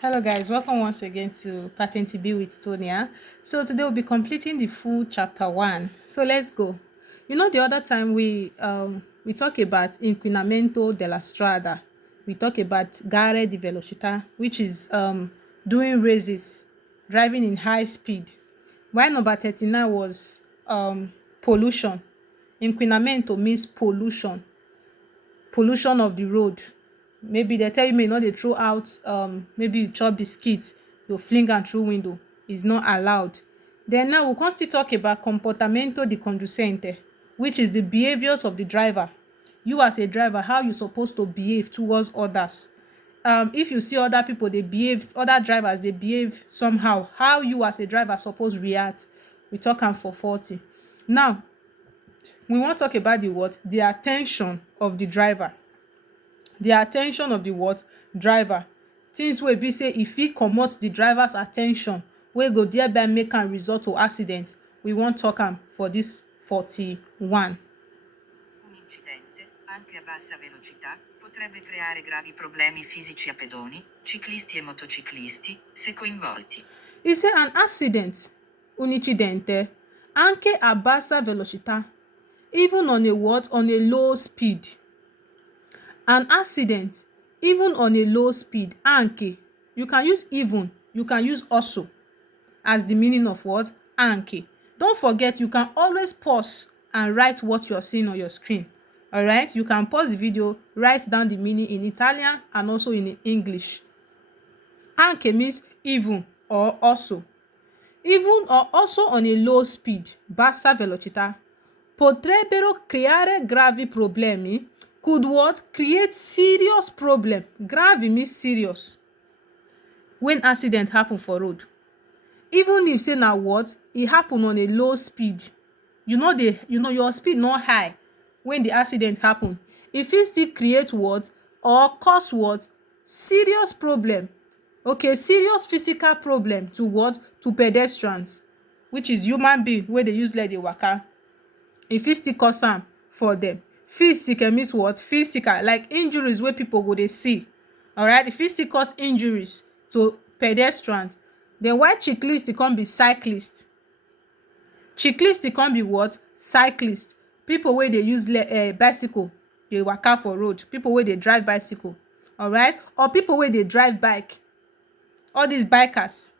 Hello guys, welcome once again to Patent to Be with Tonia. So today we'll be completing the full chapter 1. So let's go. You know, the other time we talk about Inquinamento della Strada. We talk about Gare di Velocità, which is doing races, driving in high speed. While number 39 was pollution. Inquinamento means pollution of the road. Maybe they tell you may not dey throw out maybe you chop biscuits, you fling am through window, is not allowed. Then now we come still talk about comportamento di conducente, which is the behaviors of the driver. You as a driver, how you supposed to behave towards others. If you see other people dey behave, other drivers dey behave somehow, how you as a driver suppose react. We talk am for 40. Now we wan talk about the what? The attention of the driver. The attention of the what? Driver. Things wey be say e fit comot the driver's attention wey go thereby make am result to accident. We wan talk am for this 41. Un incidente, anche a bassa velocità, potrebbe creare gravi problemi fisici a pedoni, ciclisti e motociclisti, se coinvolti. E say an accident, un incidente, anche a bassa velocità, even on a what? On a low speed. An accident, even on a low speed, anche. You can use even, you can use also as the meaning of what? Anche. Don't forget, you can always pause and write what you're seeing on your screen. All right? You can pause the video, write down the meaning in Italian and also in English. Anche means even or also. Even or also on a low speed, bassa velocità, potrebbero creare gravi problemi. Could what? Create serious problem. Gravi means serious. When accident happen for road, even if say na what? E happen on a low speed. You know your speed not high when the accident happen. E fit still create what? Or cause what? Serious problem. Okay, serious physical problem to what? To pedestrians, which is human being wey dey use leg dey waka. E fit still cause am for them. Physical means what? Physical, like injuries wey people go dey see. Alright, e fit still cause injuries to pedestrians. Then why cyclist e come be cyclist? Cyclist e come be what? Cyclist. People wey dey use bicycle dey waka for road. People wey dey drive bicycle. Alright, or people wey dey drive bike. All these bikers.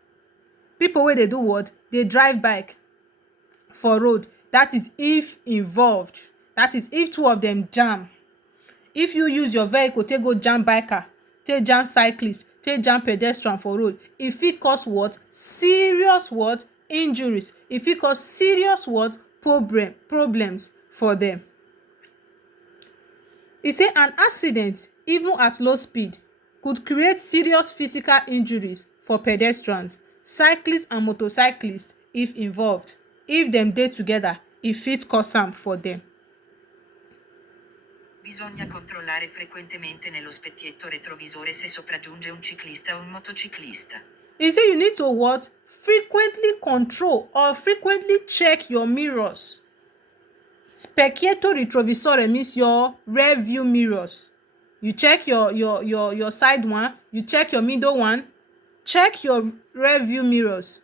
People wey dey do what? Dey drive bike for road. That is if involved. That is if two of them jam. If you use your vehicle take go jam biker, take jam cyclist, take jam pedestrian for road, e fit cause what? Serious what? Injuries. E fit cause serious what? Problems for them. E say an accident, even at low speed, could create serious physical injuries for pedestrians, cyclists and motorcyclists if involved. If them dey together, e fit cause am for them. Bisogna controllare frequentemente nello specchietto retrovisore se sopraggiunge un ciclista o un motociclista. E say you need to what? Frequently control or frequently check your mirrors. Specchietto retrovisore means your rear view mirrors. You check your side one, you check your middle one, check your rear view mirrors.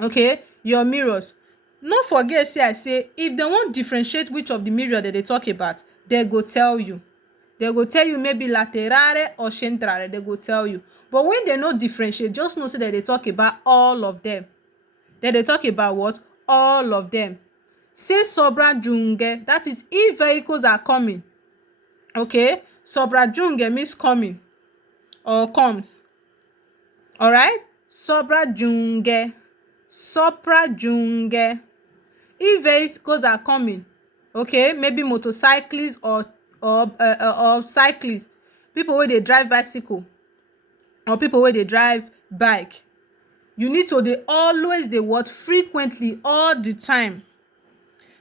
Okay, your mirrors. No forget say I say if they wan differentiate which of the mirror that they talk about, they go tell you. They go tell you maybe laterale or centrale. They go tell you. But when they no differentiate, just know say that they talk about all of them. Then they talk about what? All of them. Say sopraggiunge. That is if vehicles are coming. Okay? Sopraggiunge means coming or comes. Alright? Sopraggiunge. Sopraggiunge. If vehicles are coming, okay, maybe motorcyclists or cyclists, people wey dey drive bicycle or people wey dey drive bike, you need to dey always dey what? Frequently, all the time.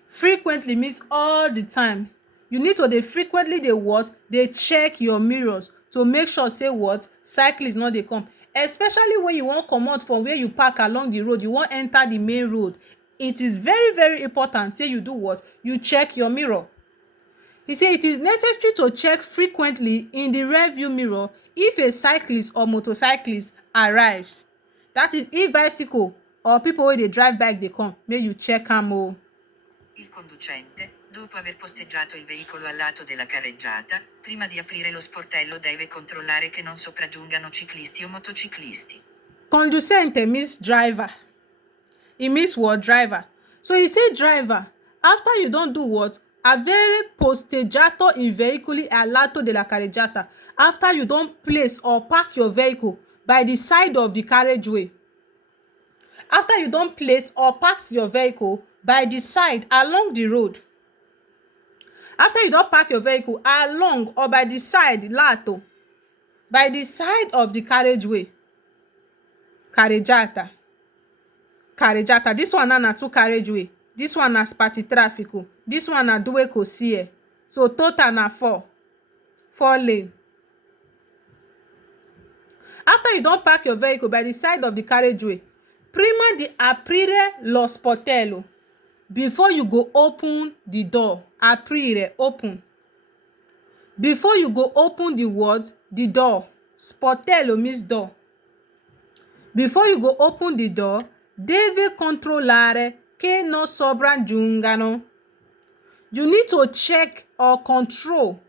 Frequently means all the time. You need to dey frequently dey what? Dey check your mirrors to make sure say what? Cyclists no dey come. Especially when you wan comot from where you park along the road, you wan enter the main road. It is very very important say you do what? You check your mirror. He say it is necessary to check frequently in the rear view mirror if a cyclist or motorcyclist arrives. That is, if bicycle or people wey dey drive bike dey come, make you check am o. Il conducente, dopo aver posteggiato il veicolo al lato della carreggiata, prima di aprire lo sportello deve controllare che non sopraggiungano ciclisti o motociclisti. Conducente means driver. E means what? Driver. So you say driver, after you don do what? Avere posteggiato il veicolo al lato della carreggiata. After you don place or park your vehicle by the side of the carriageway. After you don place or park your vehicle by the side along the road. After you don park your vehicle along or by the side lato, by the side of the carriageway. Carreggiata. Carreggiata. This one na two carriageway. This one na spartitraffico. This one na due corsie. So total na 4 lane. After you don park your vehicle by the side of the carriageway, prima di aprire lo sportello, before you go open the door. Aprire, open. Before you go open the what? The door. Sportello means door. Before you go open the door, deve controllare che non sopraggiungano. You need to check or control.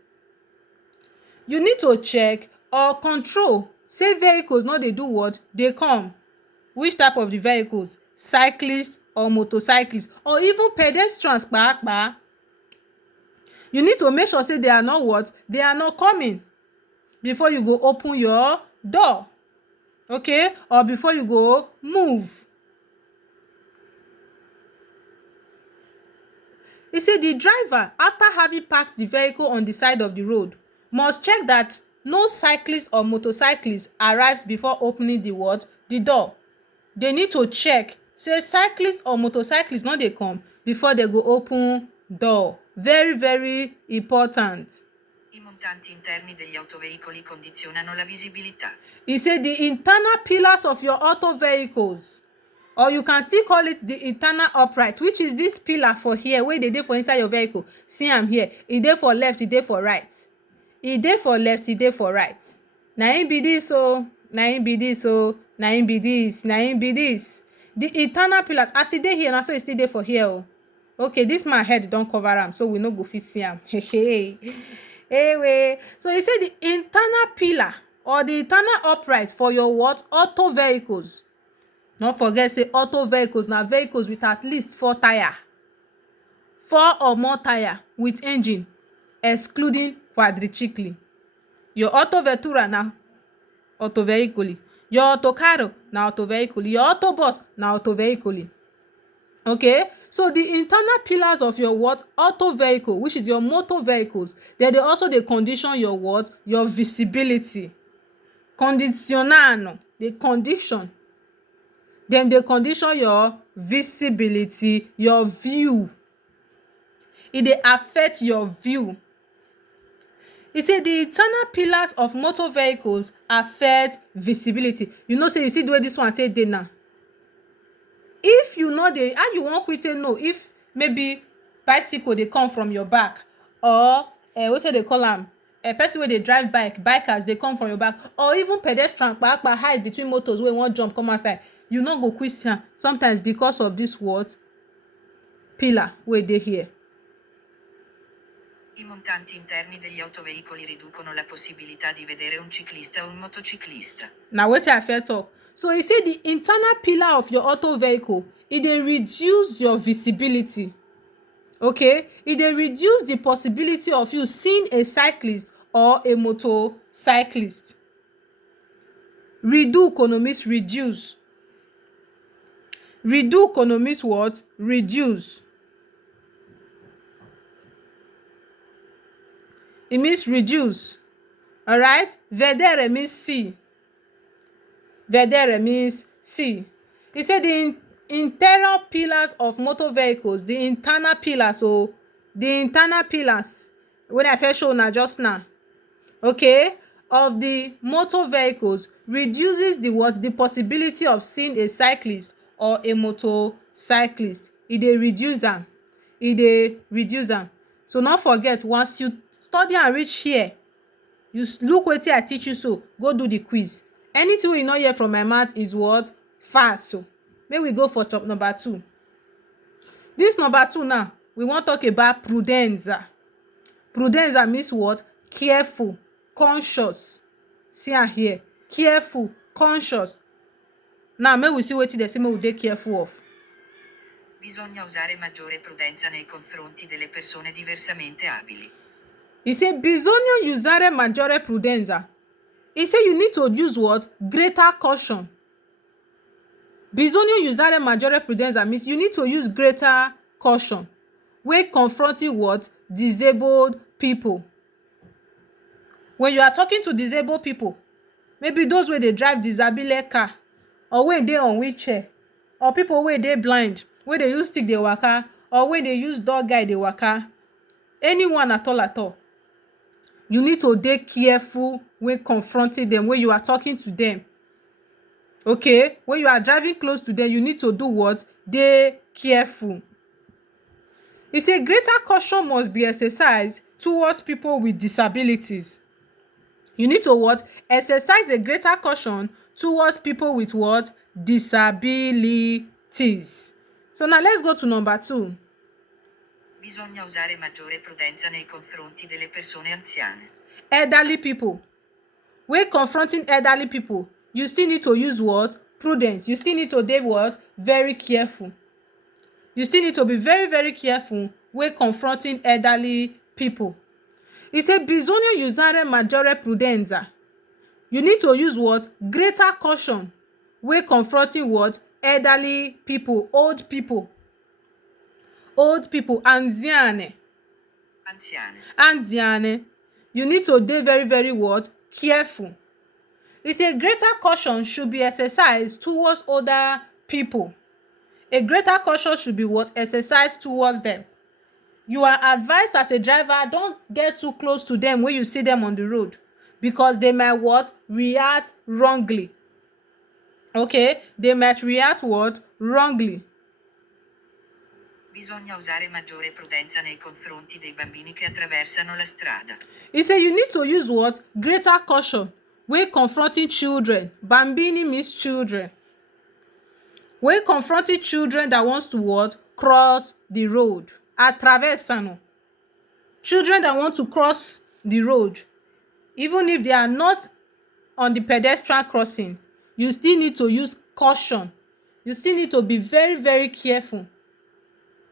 You need to check or control. Say vehicles no dey do what? Dey come. Which type of the vehicles? Cyclists or motorcyclists or even pedestrians kpaakpa. You need to make sure say they are not what? They are not coming before you go open your door. Okay? Or before you go move. You see, the driver, after having parked the vehicle on the side of the road, must check that no cyclist or motorcyclist arrives before opening the what? The door. They need to check. Say cyclist or motorcyclist no dey come before they go open door. Very, very important. I montanti interni degli autoveicoli condizionano la visibilità. He said the internal pillars of your auto vehicles, or you can still call it the internal upright, which is this pillar for here wey dey for inside your vehicle. See am here. E dey for left, e dey for right. E dey for left, e dey for right. Na im be this o. Na im be this o. Na im be this. Na im be this. The internal pillars, as e dey here, na so e still dey for here o. Okay, this man head don cover am, so we no go fit see am. Anyway, so he said the internal pillar or the internal upright for your what? Auto vehicles. Not forget say auto vehicles na vehicles with at least 4 tire. 4 or more tire with engine, excluding quadricycle. Your auto vettura na auto veicoli. Your autocarro na auto veicoli. Your autobus na auto veicoli. Okay? So the internal pillars of your what? Auto vehicle, which is your motor vehicles, they also dey condition your what? Your visibility. Condizionano, they condition. Then they condition your visibility, your view. It dey affect your view. He say the internal pillars of motor vehicles affect visibility. You know, say you see the way this one take dey now. If you know dey, how you wan quick take know if maybe bicycle dey come from your back, or wetin dey call am, a person wey dey drive bikers dey come from your back, or even pedestrian kpaakpa hide between motors wey wan jump come outside, you no go quick see am sometimes because of this what? Pillar wey dey here. I montanti interni degli autoveicoli riducono la possibilità di vedere un ciclista o un motociclista. Na wetin I first talk. So he say the internal pillar of your auto vehicle, e dey reduce your visibility. Okay? E dey reduce the possibility of you seeing a cyclist or a motorcyclist. Reduce means reduce. Reduce means what? Reduce. It means reduce. Alright? Vedere means see. Vedere means see. He said the interior pillars of motor vehicles, the internal pillars, so the internal pillars, when I first show now just now, okay, of the motor vehicles reduces the what? The possibility of seeing a cyclist or a motorcyclist. E dey reduce am. E dey reduce am. So not forget, once you study and reach here, you look wetin I teach you, so go do the quiz. Anything wey you no hear from my mouth is what? Fast. So make we go for chop number 2. This number 2 now, we wan talk about prudenza. Prudenza means what? Careful, conscious. See am here, careful, conscious. Now make we see wetin dey say make we dey careful of. Bisogna usare maggiore prudenza nei confronti delle persone diversamente abili. E say bisogna usare maggiore prudenza. E say you need to use what? Greater caution. Bisogna usare maggiore prudenza means you need to use greater caution when confronting what? Disabled people. When you are talking to disabled people, maybe those wey dey drive disable car, or wey dey on wheelchair, or people wey dey blind, wey dey use stick dey waka, or wey dey use dog guide dey waka, anyone at all, you need to dey careful when confronting them, when you are talking to them. Okay, when you are driving close to them, you need to do what? Dey careful. E say greater caution must be exercised towards people with disabilities. You need to what? Exercise a greater caution towards people with what? Disabilities. So now let's go to number 2. Bisogna usare maggiore prudenza nei confronti delle persone anziane. Elderly people. When confronting elderly people, you still need to use what? Prudence. You still need to be what? Very careful. You still need to be very, very careful when confronting elderly people. E say bisogna usare maggiore prudenza. You need to use what? Greater caution when confronting what? Elderly people, old people. Old people, anziane. Anziane. You need to be very, very what? Careful. E say greater caution should be exercised towards older people. A greater caution should be what? Exercised towards them. You are advised as a driver, don't get too close to them when you see them on the road, because they might what? React wrongly. Okay, they might react what? Wrongly. Bisogna usare maggiore prudenza nei confronti dei bambini che attraversano la strada. He said you need to use what? Greater caution when confronting children. Bambini means children. When confronting children that wants to what? Cross the road. Attraversano. Children that want to cross the road, even if they are not on the pedestrian crossing, you still need to use caution. You still need to be very, very careful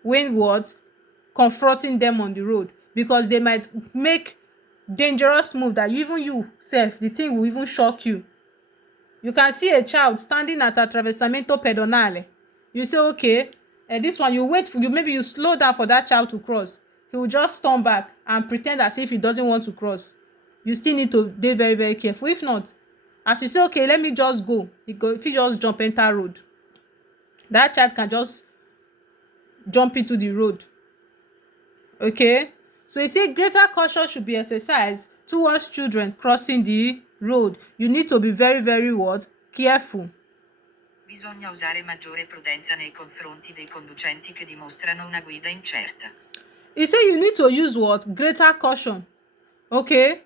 when what? Confronting them on the road, because they might make dangerous move that even you self, the thing will even shock you. You can see a child standing at attraversamento pedonale. You say, okay, this one, you wait for you, maybe you slow down for that child to cross. He will just turn back and pretend as if he doesn't want to cross. You still need to be very, very careful. If not, as you say, okay, let me just go. If you just jump enter road, that child can just jump into the road. Okay, so you say greater caution should be exercised towards children crossing the road. You need to be very, very what? Careful. Bisogna usare maggiore prudenza nei confronti dei conducenti che dimostrano una guida incerta. He say you need to use what? Greater caution. Okay?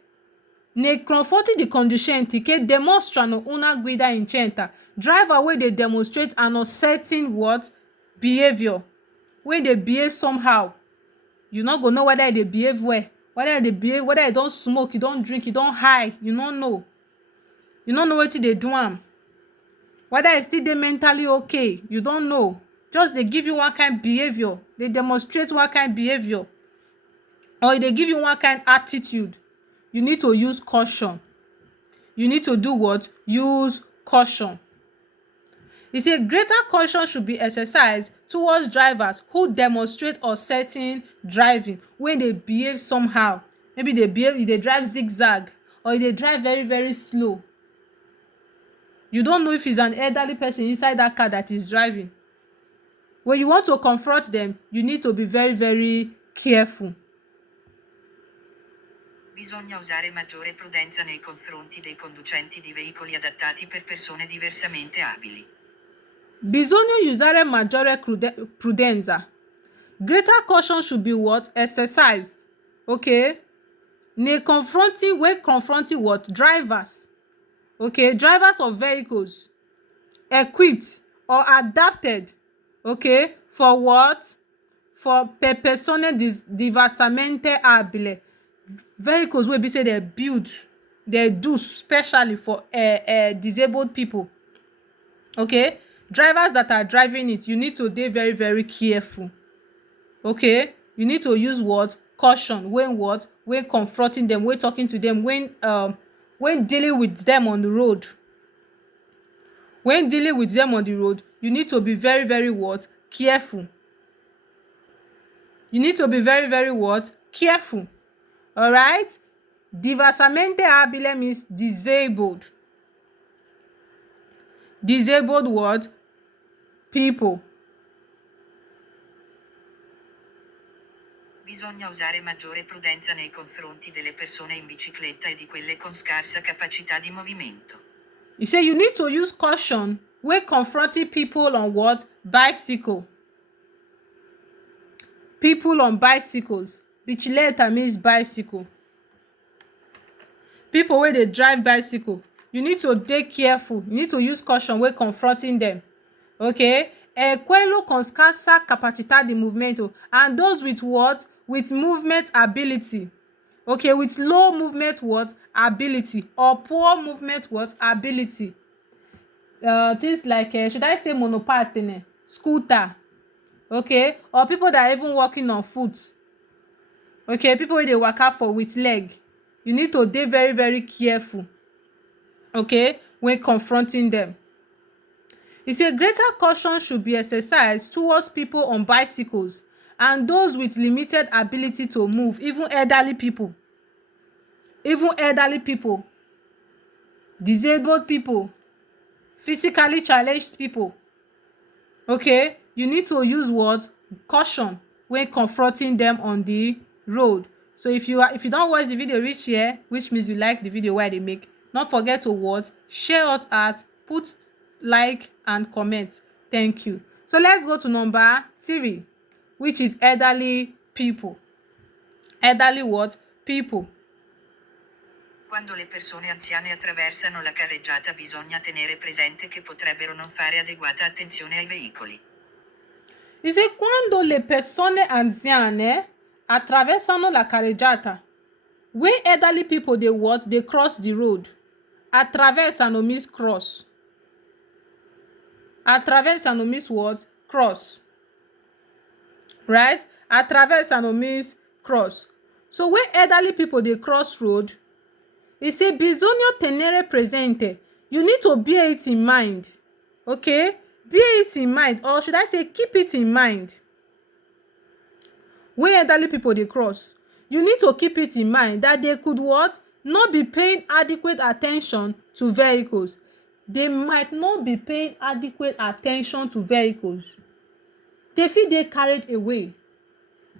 Nei confronti di conducenti che dimostrano una guida incerta. Driver wey dey demonstrate an uncertain what? Behavior. When they behave somehow, you no go know whether they behave well, whether they don smoke, you don drink, you don high, you no know. You no know wetin dey do am. Whether e still dey mentally okay, you don't know. Just they give you one kind behavior, they demonstrate one kind behavior, or they give you one kind attitude. You need to use caution. You need to do what? Use caution. He said greater caution should be exercised towards drivers who demonstrate uncertain driving when they behave somehow. Maybe they drive zigzag, or they drive very, very slow. You don't know if it's an elderly person inside that car that is driving. When you want to confront them, you need to be very, very careful. Bisogna usare maggiore prudenza nei confronti dei conducenti di veicoli adattati per persone diversamente abili. Bisogna usare maggiore prudenza. Greater caution should be what? Exercised okay, when confronting what? Drivers, okay, drivers of vehicles equipped or adapted, okay, for what? For per persone diversamente abile. Vehicles wey be say dem build, dem do specially for disabled people, okay. Drivers that are driving it, you need to dey very very careful, okay. You need to use what? Caution when what? When confronting them, when talking to them, when dealing with them on the road. When dealing with them on the road, you need to be very very what? Careful. You need to be very very what? Careful. All right. Diversamente abile means disabled. Disabled what? People. Bisogna usare maggiore prudenza nei confronti delle persone in bicicletta e di quelle con scarsa capacità di movimento. You say you need to use caution when confronting people on what? Bicycle. People on bicycles. Bicicleta means bicycle. People wey dey drive bicycle, you need to dey careful. You need to use caution when confronting them, okay. Quello con scarsa capacità di movimento, and those with what? With movement ability, okay, with low movement what? Ability, or poor movement what? Ability. Things like should I say monopattern, scooter, okay, or people that are even walking on foot, okay, people wey dey waka for with leg. You need to dey very very careful, okay, when confronting them. You say greater caution should be exercised towards people on bicycles and those with limited ability to move, even elderly people, disabled people, physically challenged people, okay. You need to use what? Caution when confronting them on the road. So if you don't watch the video reach here, which means you like the video wey I dey make, not forget to what? Share us at, put like and comment. Thank you. So let's go to number 3, which is elderly people. Elderly what? People. Quando le persone anziane attraversano la carreggiata bisogna tenere presente che potrebbero non fare adeguata attenzione ai veicoli. You see, quando le persone anziane attraversano la carreggiata, when elderly people dey what? Dey cross the road. Attraversano means cross. Attraversano means what? Cross. Right? Attraversano means cross. So when elderly people dey cross road, e say bisogna tenere presente. You need to bear it in mind, okay. Bear it in mind, or should I say keep it in mind. When elderly people dey cross, you need to keep it in mind that they could what? Not be paying adequate attention to vehicles. They might not be paying adequate attention to vehicles. They fit dey carried away.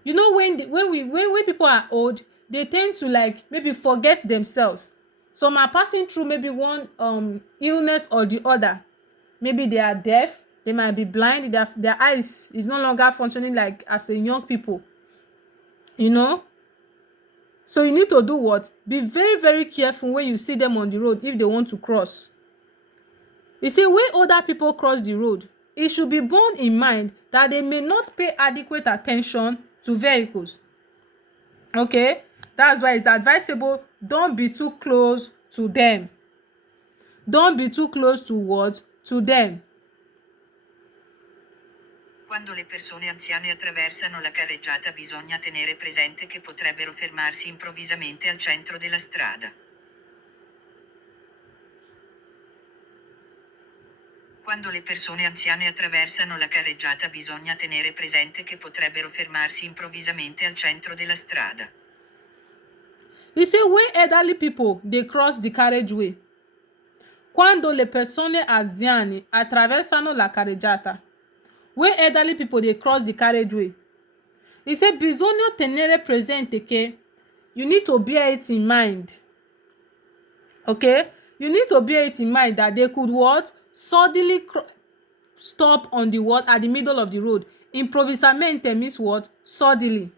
You know, when people are old, they tend to like maybe forget themselves. Some are passing through maybe one illness or the other. Maybe they are deaf, they might be blind, their eyes is no longer functioning like as a young people, you know. So you need to do what? Be very very careful when you see them on the road if they want to cross. You see, when older people cross the road, it should be borne in mind that they may not pay adequate attention to vehicles, okay. That's why it's advisable, don't be too close to them. Don't be too close to what? To them. Quando le persone anziane attraversano la carreggiata bisogna tenere presente che potrebbero fermarsi improvvisamente al centro della strada. Quando le persone anziane attraversano la carreggiata bisogna tenere presente che potrebbero fermarsi improvvisamente al centro della strada. You say when elderly people dey cross the carriageway, quando le persone anziane attraversano la carreggiata, when elderly people dey cross the carriageway, he say bisogna tenere presente che, you need to bear it in mind, okay. You need to bear it in mind that they could what? Suddenly stop on the what? At the middle of the road. Improvvisamente means what? Suddenly.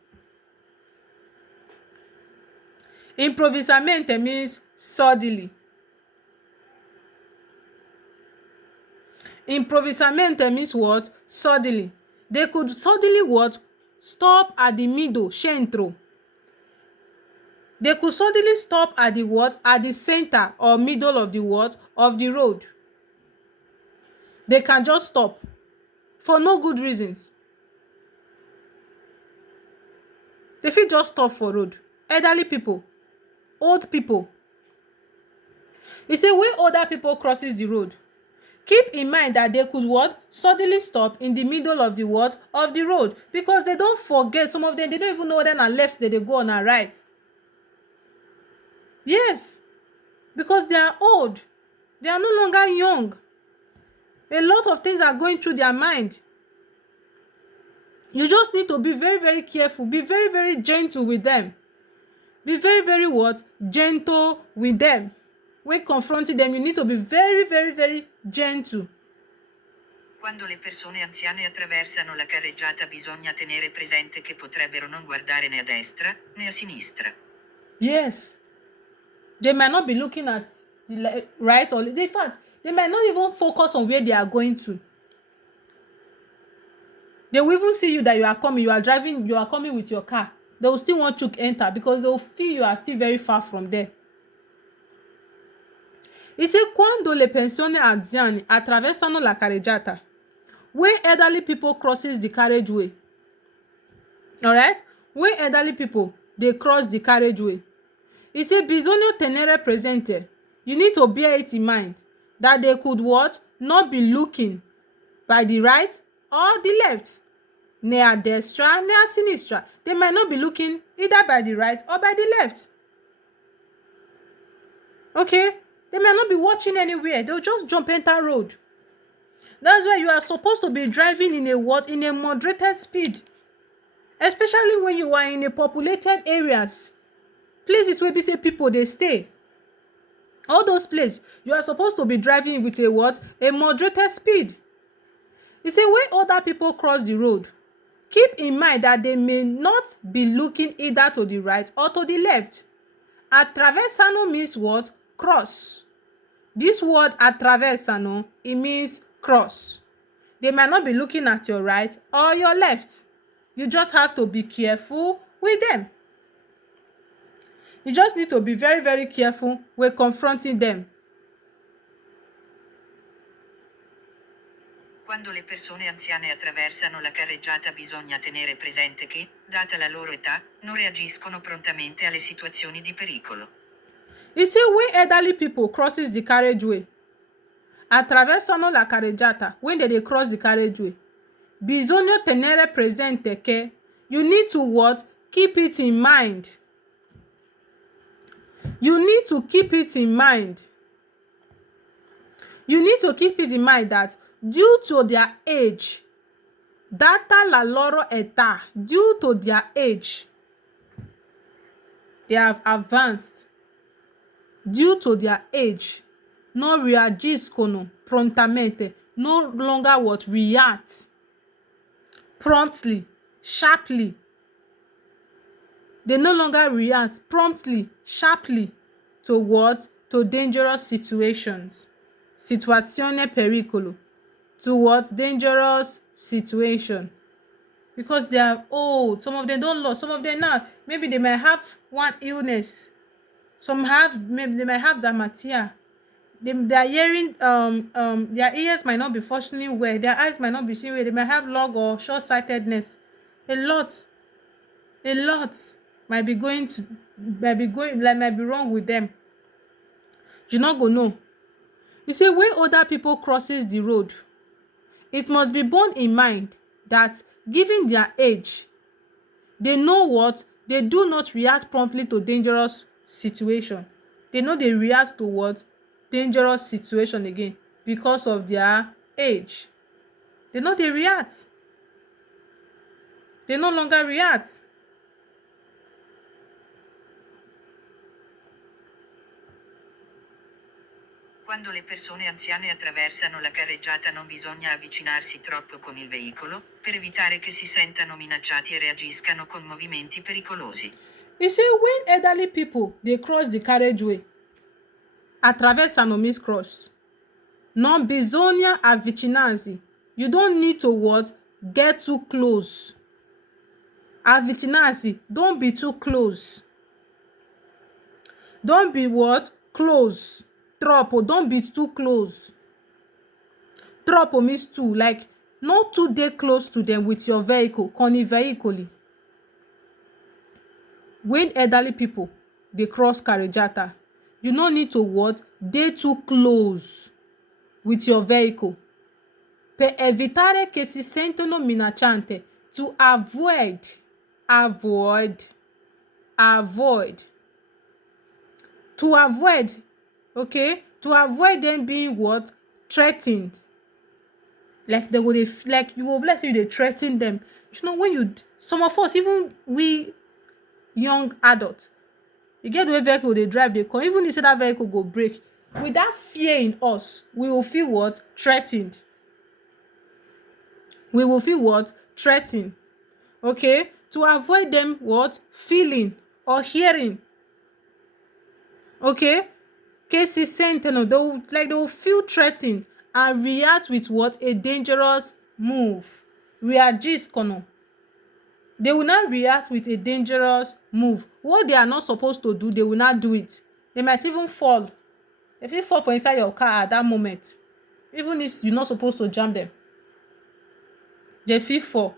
Improvvisamente means suddenly. Improvvisamente means what? Suddenly. They could suddenly what? Stop at the middle, centro. They could suddenly stop at the what? At the center or middle of the what? Of the road. They can just stop for no good reasons. They fit just stop for road. Elderly people, old people. E say when older people crosses the road, keep in mind that they could what? Suddenly stop in the middle of the what? Of the road. Because they don't forget. Some of them, they don't even know whether na left they go or na right. Yes. Because they are old. They are no longer young. A lot of things are going through their mind. You just need to be very, very careful. Be very, very gentle with them. Be very, very what? Gentle with them. When confronting them, you need to be very, very, very gentle. Quando le persone anziane attraversano la carreggiata bisogna tenere presente che potrebbero non guardare né a destra né a sinistra. Yes. They might not be looking at the right or in fact, they might not even focus on where they are going to. They will even see you that you are coming, you are driving, you are coming with your car. They will still want you to enter because they will feel you are still very far from there. E say quando le persone anziane attraversano la carreggiata, when elderly people crosses the carriageway, alright? When elderly people they cross the carriageway, e say bisogna tenere presente. You need to bear it in mind that they could what? Not be looking by the right or the left. Né a destra, né a sinistra. They might not be looking either by the right or by the left. Okay? They might not be watching anywhere. They'll just jump enter road. That's why you are supposed to be driving in a what? In a moderated speed. Especially when you are in a populated areas. Places where say people they stay. All those places, you are supposed to be driving with a what? A moderated speed. You see, when other people cross the road, keep in mind that they may not be looking either to the right or to the left. Attraversano means what? Cross. This word attraversano, it means cross. They might not be looking at your right or your left. You just have to be careful with them. You just need to be very, very careful when confronting them. Quando le persone anziane attraversano la carreggiata bisogna tenere presente che, data la loro età, non reagiscono prontamente alle situazioni di pericolo. You see, when elderly people crosses the carriageway, attraversano la carreggiata, when they cross the carriageway, bisogna tenere presente che, you need to what? Keep it in mind. You need to keep it in mind. You need to keep it in mind that due to their age, data la loro età, due to their age, they have advanced. Due to their age, no reagiscono prontamente, no longer what? React promptly, sharply. They no longer react promptly, sharply to what? To dangerous situations. Situazione pericolo. To what? Dangerous situation. Because they are old. Some of them don't know. Some of them now, maybe they might have one illness. Some have, maybe they might have dermatia. Their hearing, their ears might not be functioning well. Their eyes might not be seeing well. They might have long or short-sightedness. A lot might be wrong with them. You not go know. You see, when other people crosses the road, it must be borne in mind that given their age, they know what? They do not react promptly to dangerous situation. They know they react to what? Dangerous situation again because of their age. They know they react. They no longer react. Quando le persone anziane attraversano la carreggiata non bisogna avvicinarsi troppo con il veicolo, per evitare che si sentano minacciati e reagiscano con movimenti pericolosi. You see, when elderly people dey cross the carriageway, attraverso and omis cross, non bisogna avvicinarsi. You don't need to what? Get too close. Avvicinarsi, don't be too close. Don't be what? Close. Troppo, don't be too close. Troppo means too, like not too dey close to them with your vehicle, con i veicoli. When elderly people dey cross carreggiata, you no need to what? Dey too close with your vehicle. Per evitare che si sentono minacciante, to avoid, to avoid, okay, to avoid them being what? Threatened. Like they go dey like you go bless you dey threaten them. You know, when you, some of us, even we young adults, you get the way vehicle dey drive dey come, even if say that vehicle go break, with that fear in us, we will feel what? Threatened. We will feel what? Threatened. Okay, to avoid them what? Feeling or hearing. Okay, cases sentono, they will feel threatened and react with what? A dangerous move. Reagiscono. They will not react with a dangerous move. What they are not supposed to do, they will not do it. They might even fall. If you fall for inside your car at that moment, even if you're not supposed to jam them, they fit fall.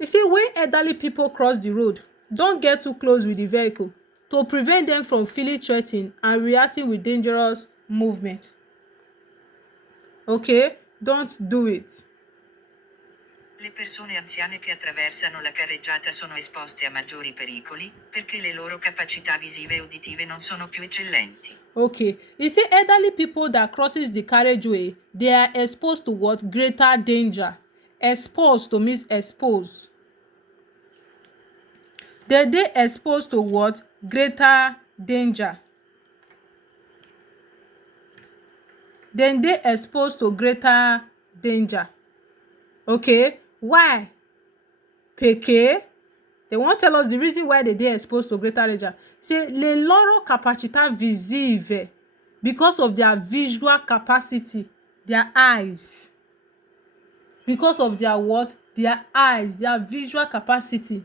You see, when elderly people cross the road, don't get too close with the vehicle to prevent them from feeling threatened and reacting with dangerous movement. Okay, don't do it. Le persone anziane che attraversano la carreggiata sono esposte a maggiori pericoli, perché le loro capacità visive e uditive non sono più eccellenti. Okay, you see, elderly people that crosses the carriageway, they are exposed to what? Greater danger. Exposed to means expose. They exposed to what? Greater danger. Then they exposed to greater danger. Okay, why? Perché they wan tell us the reason why they dey exposed to greater danger. Say le loro capacità visive, because of their visual capacity, their eyes. Because of their what? Their eyes, their visual capacity.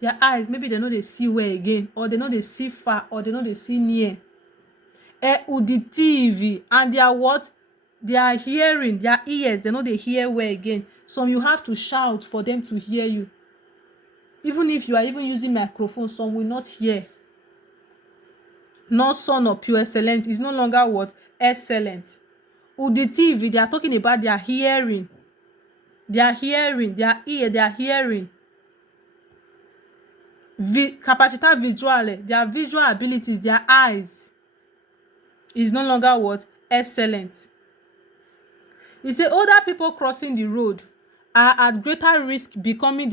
Their eyes, maybe they no dey see well again, or they no dey see far, or they no dey see near. Uditivi, and their what? Their hearing, their ears, they no dey hear well again. Some you have to shout for them to hear you. Even if you are even using microphone, some will not hear. Not son or pure excellent is no longer what? Excellent. Uditivi, they are talking about their hearing. Their hearing, their ear, their hearing. Capacità visuale, their visual abilities, their eyes is no longer what? Excellent. You say older people crossing the road are at greater risk becoming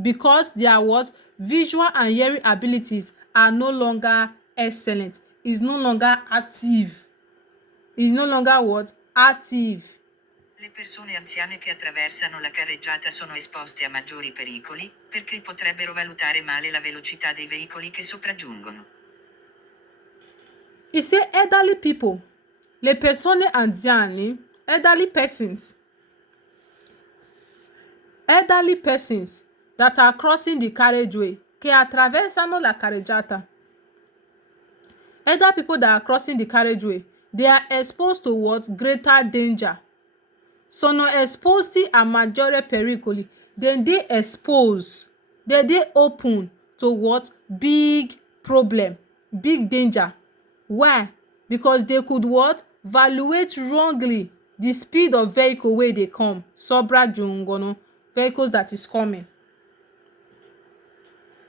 because their what? Visual and hearing abilities are no longer excellent. Is no longer active. Is no longer what? Active. Le persone anziane che attraversano la carreggiata sono esposte a maggiori pericoli, perché potrebbero valutare male la velocità dei veicoli che sopraggiungono. You say elderly people, le persone anziane, elderly persons that are crossing the carriageway, che attraversano la carreggiata. Elder people that are crossing the carriageway, they are exposed to what? Greater danger. Sono esposti a maggiore pericoli. Then they expose, they open to what? Big problem, big danger. Why? Because they could what? Valuate wrongly the speed of vehicle wey dey come. Sopraggiungono, vehicles that is coming.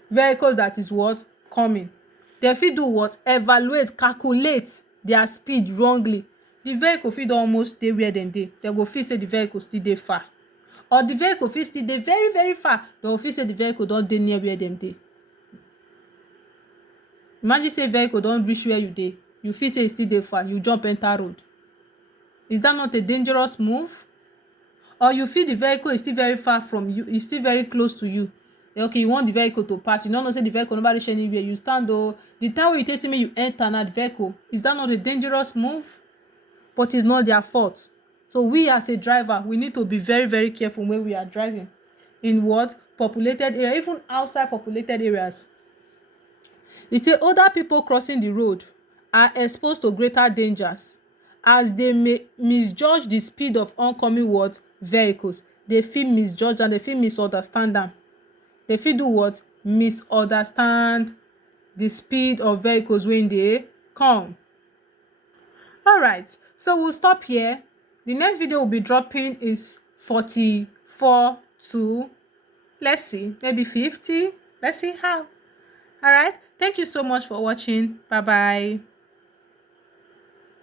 Vehicles that is what? Coming. They fit do what? Evaluate, calculate their speed wrongly. The vehicle fit don almost dey where dem dey. Dem go feel say the vehicle still dey far. Or the vehicle fit still dey very very far. Dem go feel say the vehicle don dey near where dem dey. Imagine say vehicle don reach where you dey. You feel say e still dey far. You jump enter road. Is that not a dangerous move? or you feel the vehicle is still very far from you, it's still very close to you. Okay, you want the vehicle to pass, you no know say the vehicle never reach anywhere, you stand o. The time wey you take say make you enter na the vehicle, is that not a dangerous move? But it's not their fault. So we as a driver, we need to be very very careful when we are driving in what populated area, even outside populated areas. You say older people crossing the road are exposed to greater dangers as they may misjudge the speed of oncoming what vehicles. They fit misjudge and they fit misunderstand am. They fit do what? Misunderstand the speed of vehicles when they come. Alright, so we'll stop here. The next video we'll be dropping is 44 to, let's see, maybe 50. Let's see how. Alright, thank you so much for watching. Bye bye.